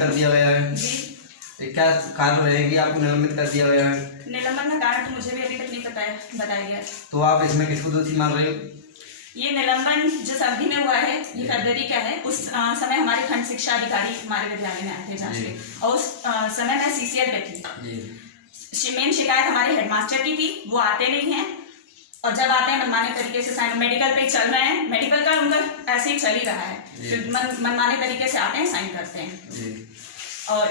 कर दिया गया है जी। तो क्या कारण रहेगी आपको निलंबित कर दिया गया है? निलंबन का कारण तो मुझे भी अभी तक नहीं बताया गया। तो आप इसमें किसको दोषी मान रहे हो? ये निलंबन जिस अवधि में हुआ है ये फरवरी का है। उस समय हमारे खंड शिक्षा अधिकारी हमारे विद्यालय में आए थे जांच के, और उस समय मैं CCL पे थी। मेन शिकायत हमारे हेडमास्टर की थी, वो आते नहीं हैं, और जब आते हैं मनमाने तरीके से साइन, मेडिकल पे चल रहे हैं, मेडिकल का उनका ऐसे ही चल ही रहा है, फिर मनमाने तरीके से आते हैं, साइन करते हैं। और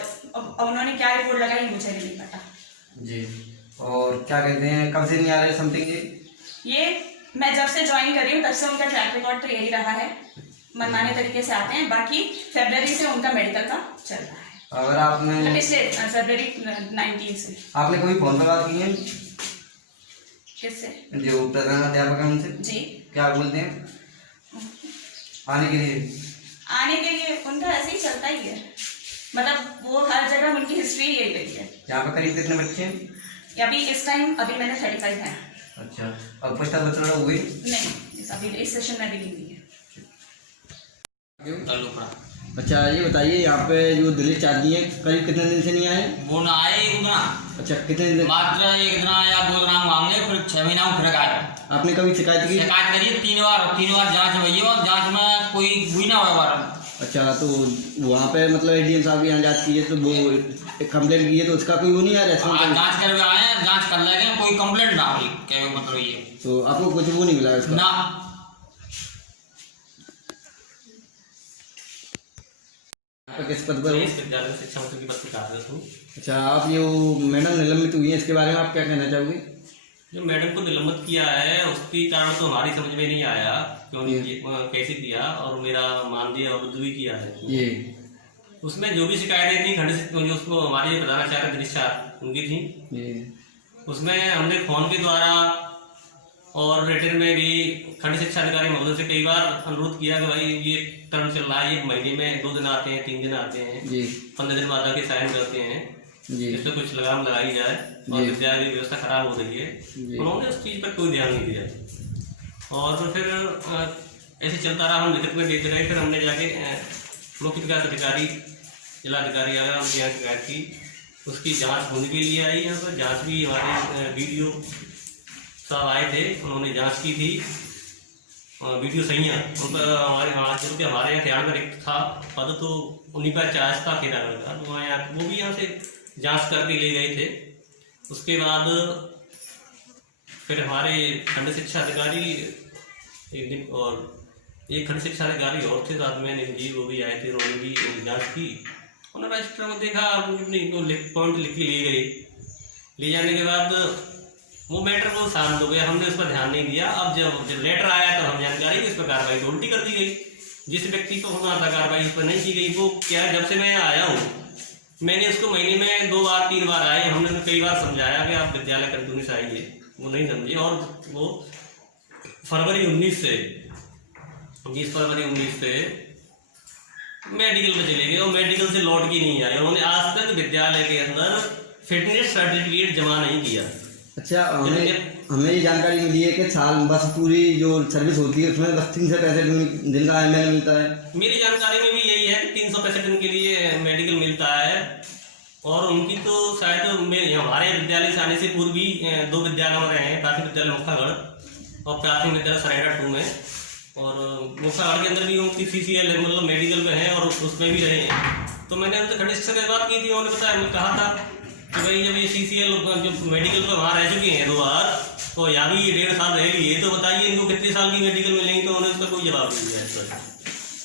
उन्होंने क्या रिपोर्ट लगाई मुझे भी नहीं पता जी। और क्या कहते हैं, कब से नहीं आ रहे समथिंग? ये मैं जब से ज्वाइन कर रही हूँ तब से उनका ट्रैक रिकॉर्ड तो यही रहा है, मनमाने तरीके से आते हैं। बाकी फरवरी से उनका मेडिकल का चल रहा है। अगर आपने पिछले फरवरी 19 से। आपने कभी फोन पर बात की है किससे? जो प्रधान अध्यापक है उनसे? जी। क्या बोलते हैं आने के लिए? आने के लिए उनका ऐसे ही चलता ही है, मतलब वो हर जगह उनकी हिस्ट्री यही रही है। यहाँ पर करीब कितने बच्चे हैं? अभी इस टाइम अभी मैंने 35 है। अच्छा, और पुस्तक बच्चे हुए नहीं, अभी इस सेशन में भी नहीं है। अच्छा, ये बताइए यहाँ पे जो दिलीप चाची है करीब कितने दिन से नहीं आए? वो ना आए एक दिन। अच्छा, कितने दिन? मात्र एक दिन या 2 दिन मांगने, फिर 6 महीना में फिर आए। आपने कभी शिकायत की? शिकायत करिए 3 बार जांच हुई और जांच में कोई हुई ना हुआ बार। अच्छा, तो वहाँ पे मतलब ADM साहब यहाँ जांच की है तो वो कंप्लेंट की है तो उसका कोई वो नहीं आ रहा? जांच करके आए हैं, जांच कर लेंगे, कोई कंप्लेंट ना हुई, क्या मतलब ये? तो आपको कुछ वो नहीं मिला इसका? ना। किस पद पर? विद्यालय शिक्षा मंत्री की पद पर कार्यरत हूँ। अच्छा, आप ये मैडम निलंबित हुई है, इसके बारे में आप क्या कहना चाहोगे? जो मैडम को निलंबित किया है उसकी कारण तो हमारी समझ में नहीं आया, क्यों कैसे किया, और मेरा मानदेय अवरुद्ध भी किया है ये उसमें जो भी शिकायतें थी खंड जो उसको हमारे प्रधानाचार्य दिनेश सर उनकी थी, उसमें हमने फोन के द्वारा और रिटर्न में भी खंड शिक्षा अधिकारी महोदय से कई बार अनुरोध किया कि भाई ये टर्म चल रहा है, ये महीने में 2 दिन आते हैं, 3 दिन आते हैं, 15 दिन बाद आके साइन करते हैं, इससे कुछ लगाम लगाई जाए, और विद्यालय की व्यवस्था खराब हो रही है। उन्होंने उस चीज़ पर कोई ध्यान नहीं दिया, और फिर ऐसे चलता रहा, हम लिखित में देते रहे। फिर हमने जाके मुख्य विकास अधिकारी, जिलाधिकारी आया, उनकी यहाँ शिकायत की, उसकी जांच होने के लिए आई। यहाँ पर जांच भी हमारे BDO साहब आए थे, उन्होंने जांच की थी। BDO सैया उनका हमारे यहाँ ध्यान में रिक्त था पद, तो उन्हीं का चार्ज था केदारगढ़ का, तो यहाँ वो भी यहाँ से जांच करके ले गए थे। उसके बाद फिर हमारे खंड शिक्षा अधिकारी एक दिन, और एक खंड शिक्षा अधिकारी और थे साथ में जी, वो भी आए थे, उन्होंने भी जांच की। उन्होंने रजिस्टर में देखा, पॉइंट लिख के ले गए। ले जाने के बाद वो मैटर को शांत हो गया, हमने उस पर ध्यान नहीं दिया। अब जब लेटर आया तो हम जानकारी इस पर कार्रवाई तो उल्टी कर दी गई। जिस व्यक्ति को होना था कार्रवाई इस पर नहीं की गई। वो क्या, जब से मैं आया हूँ मैंने उसको महीने में 2 बार 3 बार आए, हमने तो कई बार समझाया कि आप विद्यालय कंटिन्यू से आइए, वो नहीं समझे। और वो फरवरी 19 से 20 फरवरी 19 से मेडिकल में चले गए, और मेडिकल से लौट के नहीं आए। उन्होंने आज तक विद्यालय के अंदर फिटनेस सर्टिफिकेट जमा नहीं किया। अच्छा, हमें ये जानकारी मिली है कि साल बस पूरी जो सर्विस होती है उसमें बस 365 दिन का ML मिलता है। मेरी जानकारी में भी यही है कि 365 दिन के लिए मेडिकल मिलता है। और उनकी तो शायद हमारे विद्यालय से आने से पूर्व भी 2 विद्यालय में रहे हैं, प्राथमिक विद्यालय मुक्तागढ़ और प्राथमिक विद्यालय सरायडा 2 में। और मुक्तागढ़ के अंदर भी उनकी CCL मतलब मेडिकल में है, और उसमें भी रहे हैं। तो मैंने उनसे खंड शिक्षा से बात की थी, उन्होंने बताया, मैं कहा था कि भाई जब ये CCL जो मेडिकल पर वहाँ रह चुके हैं 2 बार, तो यहाँ भी ये 1.5 साल रह लिए, तो बताइए इनको कितने साल की मेडिकल मिलेंगी। तो उन्होंने उसका कोई जवाब नहीं दिया।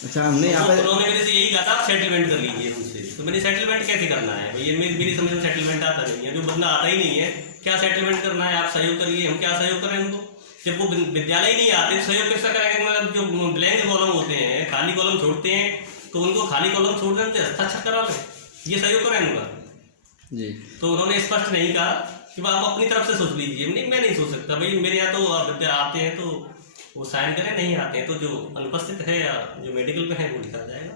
अच्छा, हमने यहाँ पे उन्होंने मेरे से यही कहा था सेटलमेंट कर लीजिए उनसे। तो मैंने सेटलमेंट कैसे करना है भाई, मेरी समझ में सेटलमेंट आता नहीं है। जो बंदा आता ही नहीं है, क्या सेटलमेंट करना है? आप सहयोग करिए, हम क्या सहयोग करें उनको? जब वो विद्यालय ही नहीं आते सहयोग कैसा करेंगे? मतलब जो ब्लैंक कॉलम होते हैं, खाली कॉलम छोड़ते हैं, तो उनको खाली कॉलम छोड़ देते अच्छा करा लें, ये सहयोग करें उनका जी। तो उन्होंने स्पष्ट नहीं कहा कि आप अपनी तरफ से सोच लीजिए। नहीं, मैं नहीं सोच सकता भाई, मेरे यहाँ तो आते हैं तो वो साइन करें, नहीं आते हैं तो जो अनुपस्थित है या जो मेडिकल पे है वो लिखा जाएगा।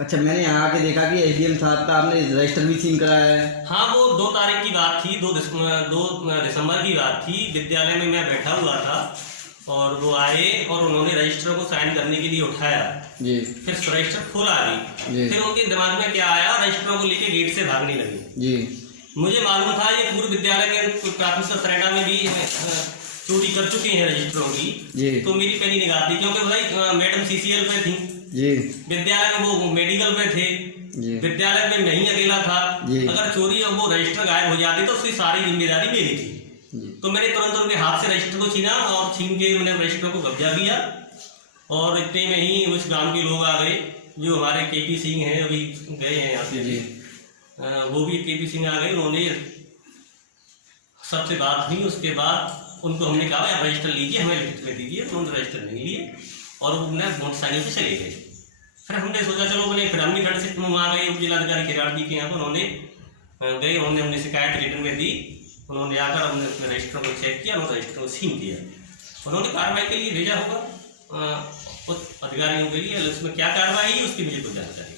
अच्छा, मैंने यहाँ आके देखा कि ADM साहब का आपने रजिस्टर भी सीन कराया है। हाँ, वो 2 तारीख की बात थी, 2 दिसंबर की बात थी। विद्यालय में मैं बैठा हुआ था और वो आए और उन्होंने रजिस्टर को साइन करने के लिए उठाया जी। फिर रजिस्टर खोला जी। भी, फिर उनके दिमाग में क्या आया, रजिस्टरों को लेके गेट से भागने लगे जी। मुझे मालूम था ये पूर्व विद्यालय के प्राथमिक सरेंडा में भी चोरी कर चुके हैं रजिस्टरों की जी। तो मेरी पहली निगाह थी, क्योंकि भाई मैडम सीसीएल पे थी जी। विद्यालय में, वो मेडिकल पे थे जी। विद्यालय में मैं ही अकेला था जी। अगर चोरी और वो रजिस्टर गायब हो जाती तो उसकी सारी जिम्मेदारी मेरी थी। तो मैंने तुरंत उनके हाथ से रजिस्टर को छीना और छीन के मैंने रजिस्टर को कब्जा किया और इतने में ही उस गांव के लोग आ गए जो हमारे केपी सिंह हैं, अभी गए हैं यहाँ से जी, वो भी केपी सिंह आ गए, उन्होंने सबसे बात हुई। उसके बाद उनको हमने कहा आप रजिस्टर लीजिए, हमें लिखित कर दीजिए, तो उन्होंने रजिस्टर नहीं लिए और वो अपने मोटरसाइकिल से चले गए। फिर हमने सोचा चलो मैंने फिर हम भी खंड से आ गए उप जिलाधिकारी किराड़ जी के यहाँ, तो उन्होंने गए, उन्होंने हमने शिकायत रिटर्न में दी, उन्होंने आकर हमने अपने रजिस्टर को चेक किया और रजिस्टर को सील किया। उन्होंने कार्रवाई के लिए भेजा होगा उस अधिकारियों के लिए, उसमें क्या कार्रवाई है उसकी मुझे कुछ जानकारी।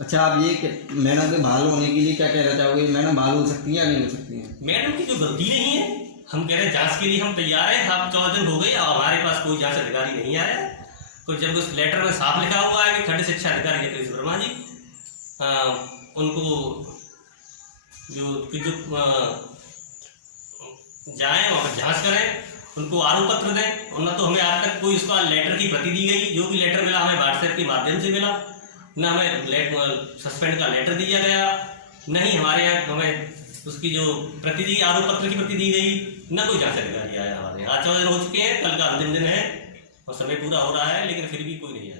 अच्छा, आप ये मैडम के बहाल होने के लिए क्या कहना चाहोगे? मैडम बहाल हो सकती है या नहीं हो सकती है? मैडम की जो गलती नहीं है, हम कह रहे हैं जांच के लिए हम तैयार हैं। आप 14 दिन हो गए और हमारे पास कोई जांच अधिकारी नहीं आया। तो जब उस लेटर में साफ लिखा हुआ है कि खंड शिक्षा अधिकारी जगदीश वर्मा जी उनको जो जाएं और जांच करें, उनको आरोप पत्र दें, और न तो हमें आज तक कोई उसका लेटर की प्रति दी गई। जो भी लेटर मिला हमें व्हाट्सएप के माध्यम से मिला, न हमें सस्पेंड का लेटर दिया गया, नहीं हमारे यहाँ हमें उसकी जो प्रति दी आरोप पत्र की प्रति दी गई, न कोई जांच अधिकारी आया हमारे यहाँ। आज 14 दिन हो चुके हैं, कल का अंतिम दिन है और समय पूरा हो रहा है, लेकिन फिर भी कोई नहीं आया।